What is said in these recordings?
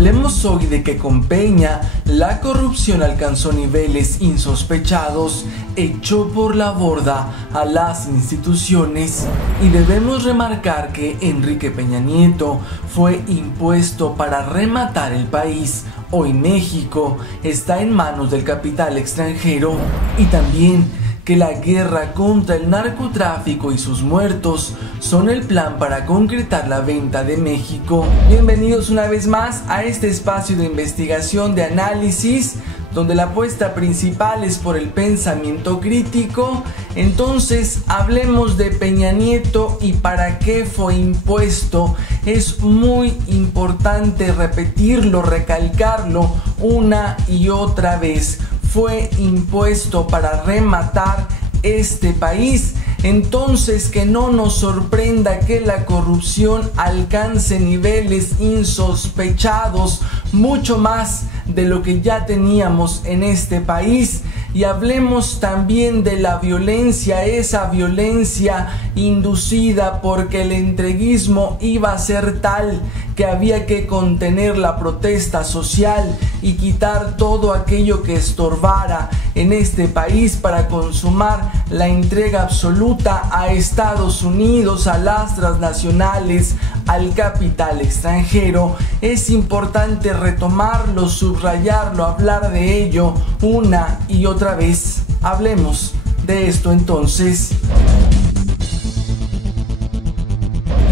Hablemos hoy de que con Peña la corrupción alcanzó niveles insospechados, echó por la borda a las instituciones y debemos remarcar que Enrique Peña Nieto fue impuesto para rematar el país. Hoy México está en manos del capital extranjero y también que la guerra contra el narcotráfico y sus muertos son el plan para concretar la venta de México. Bienvenidos una vez más a este espacio de investigación, de análisis, donde la apuesta principal es por el pensamiento crítico. Entonces hablemos de Peña Nieto y para qué fue impuesto. Es muy importante repetirlo, recalcarlo una y otra vez. Fue impuesto para rematar este país. Entonces que no nos sorprenda que la corrupción alcance niveles insospechados, mucho más de lo que ya teníamos en este país. Y hablemos también de la violencia, esa violencia inducida porque el entreguismo iba a ser tal que había que contener la protesta social y quitar todo aquello que estorbara en este país para consumar la entrega absoluta a Estados Unidos, a las transnacionales, al capital extranjero. Es importante retomarlo, subrayarlo, hablar de ello una y otra vez. Hablemos de esto entonces.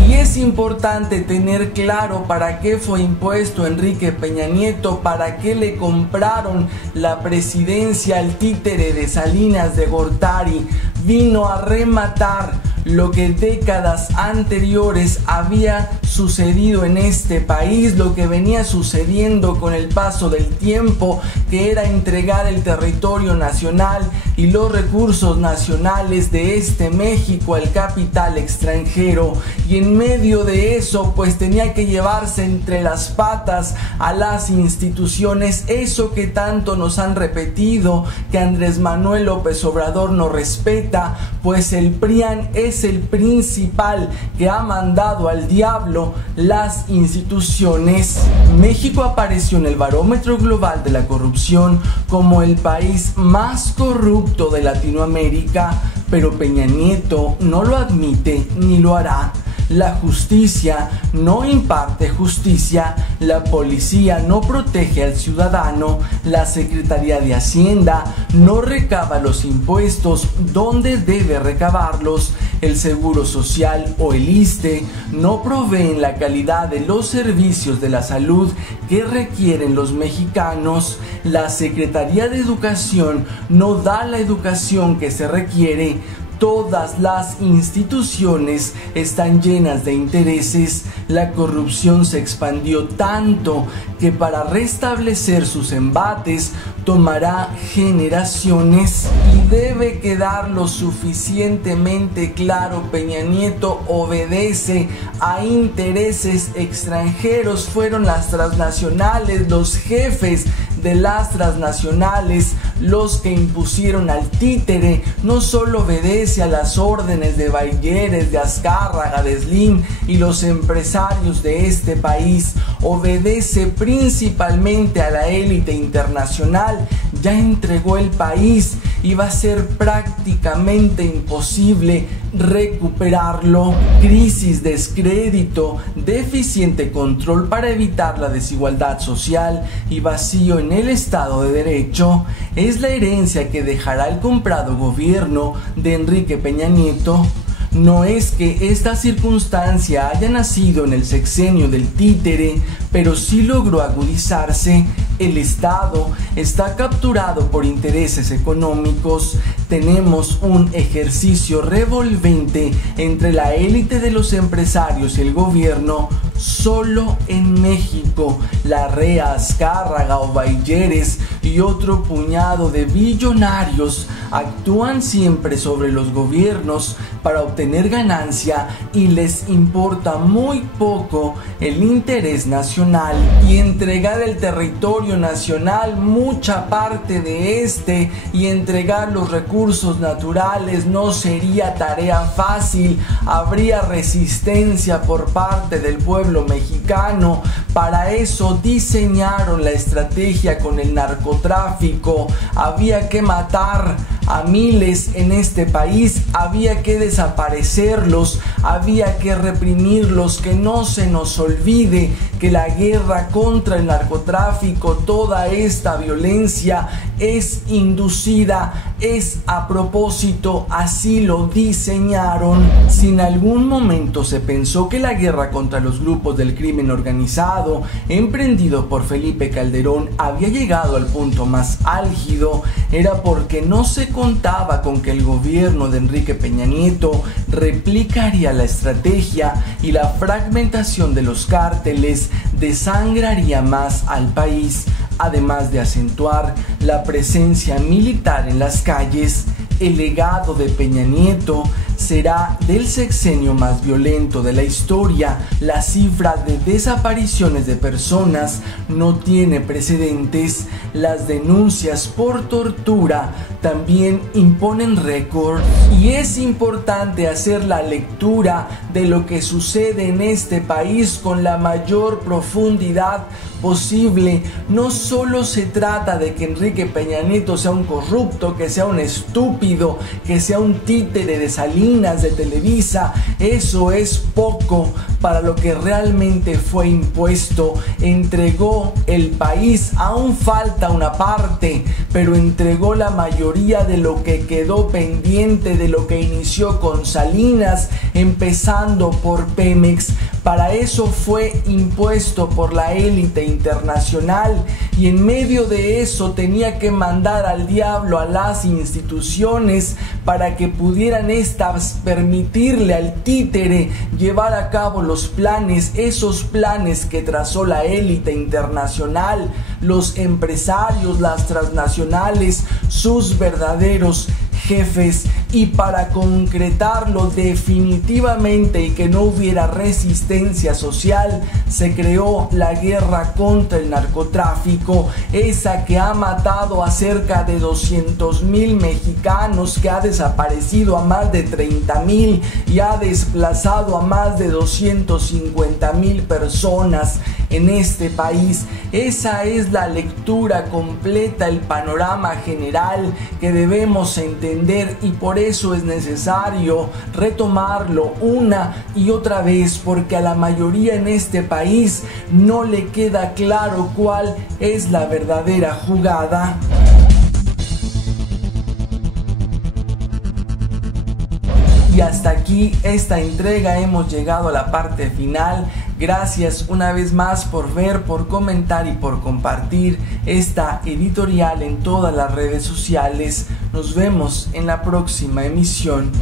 Y es importante tener claro para qué fue impuesto Enrique Peña Nieto, para qué le compraron la presidencia al títere de Salinas de Gortari. Vino a rematar lo que décadas anteriores había sucedido en este país, lo que venía sucediendo con el paso del tiempo, que era entregar el territorio nacional y los recursos nacionales de este México al capital extranjero. Y en medio de eso pues tenía que llevarse entre las patas a las instituciones, eso que tanto nos han repetido, que Andrés Manuel López Obrador no respeta, pues el PRIAN es el principal que ha mandado al diablo las instituciones. México apareció en el barómetro global de la corrupción como el país más corrupto de Latinoamérica, pero Peña Nieto no lo admite ni lo hará. La justicia no imparte justicia, la policía no protege al ciudadano, la Secretaría de Hacienda no recaba los impuestos donde debe recabarlos, el Seguro Social o el ISSSTE no proveen la calidad de los servicios de la salud que requieren los mexicanos, la Secretaría de Educación no da la educación que se requiere. Todas las instituciones están llenas de intereses. La corrupción se expandió tanto que para restablecer sus embates tomará generaciones. Y debe quedar lo suficientemente claro: Peña Nieto obedece a intereses extranjeros. Fueron las transnacionales, los jefes de las transnacionales, los que impusieron al títere. No solo obedece a las órdenes de Bayeres, de Azcárraga, de Slim y los empresarios de este país, obedece principalmente a la élite internacional. Ya entregó el país y va a ser prácticamente imposible recuperarlo. Crisis, descrédito, deficiente control para evitar la desigualdad social y vacío en el Estado de Derecho es la herencia que dejará el comprado gobierno de Enrique Peña Nieto. No es que esta circunstancia haya nacido en el sexenio del títere, pero sí logró agudizarse. El Estado está capturado por intereses económicos. Tenemos un ejercicio revolvente entre la élite de los empresarios y el gobierno. Solo en México, Larrea, Azcárraga o Bayeres y otro puñado de billonarios actúan siempre sobre los gobiernos para obtener ganancia y les importa muy poco el interés nacional, y entregar el territorio nacional, mucha parte de este, y entregar los recursos naturales no sería tarea fácil. Habría resistencia por parte del pueblo mexicano. Para eso diseñaron la estrategia con el narcotráfico. Había que matar a miles en este país, había que desaparecerlos, había que reprimirlos. Que no se nos olvide que la guerra contra el narcotráfico, toda esta violencia es inducida, es a propósito, así lo diseñaron. Si en algún momento se pensó que la guerra contra los grupos del crimen organizado, emprendido por Felipe Calderón, había llegado al punto más álgido, era porque no se contaba con que el gobierno de Enrique Peña Nieto replicaría la estrategia, y la fragmentación de los cárteles desangraría más al país, además de acentuar la presencia militar en las calles. El legado de Peña Nieto será del sexenio más violento de la historia. La cifra de desapariciones de personas no tiene precedentes. Las denuncias por tortura también imponen récord, y es importante hacer la lectura de lo que sucede en este país con la mayor profundidad posible. No solo se trata de que Enrique Peña Nieto sea un corrupto, que sea un estúpido, que sea un títere de Salinas, de Televisa. Eso es poco para lo que realmente fue impuesto. Entregó el país, aún falta una parte, pero entregó la mayoría de lo que quedó pendiente de lo que inició con Salinas, empezando por Pemex. Para eso fue impuesto por la élite internacional, y en medio de eso tenía que mandar al diablo a las instituciones para que pudieran estas permitirle al títere llevar a cabo los planes, esos planes que trazó la élite internacional, los empresarios, las transnacionales, sus verdaderos jefes. Y para concretarlo definitivamente y que no hubiera resistencia social, se creó la guerra contra el narcotráfico, esa que ha matado a cerca de 200,000 mexicanos, que ha desaparecido a más de 30,000 y ha desplazado a más de 250,000 personas en este país. Esa es la lectura completa, el panorama general que debemos entender, y por eso es necesario retomarlo una y otra vez, porque a la mayoría en este país no le queda claro cuál es la verdadera jugada. Y hasta aquí esta entrega, hemos llegado a la parte final. Gracias una vez más por ver, por comentar y por compartir esta editorial en todas las redes sociales. Nos vemos en la próxima emisión.